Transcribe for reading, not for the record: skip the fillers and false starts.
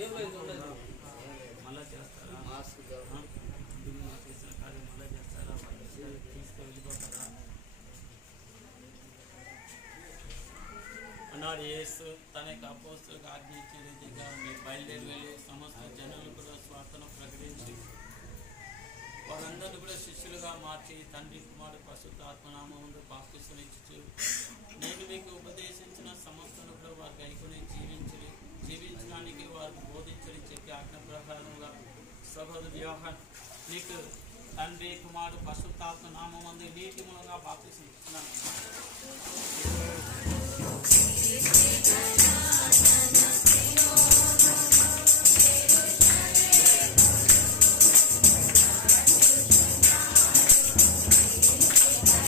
మళ్ళా చేస్తారా? చేసిన కార్యం మళ్ళా చేస్తారా? తీసుకు వెళ్ళిపోతారా అన్నాడు. యేసు తన యొక్క అపోస్తలులకు ఆజ్ఞ ఇచ్చిన రీతిగా మీరు బయలుదేరి వెళ్ళి సమస్త జనులు కూడా స్వార్థను ప్రకటించి వారందరినీ కూడా శిష్యులుగా మార్చి తండ్రి కుమారుడు పరిశుద్ధ ఆత్మనామమున బాప్తిస్మం ఇచ్చు నేను మీకు ఉపదేశించిన సమస్తను కూడా వారు గైకొని జీవించడానికి వారు బోధించని చెప్పి ఆజ్ఞ ప్రకారంగా సహోదరు యోహాను నీకు తండ్రి కుమారుడు పరిశుద్ధాత్మ నామమున నీటి మూలంగా బాప్తిస్మం ఇస్తున్నాను.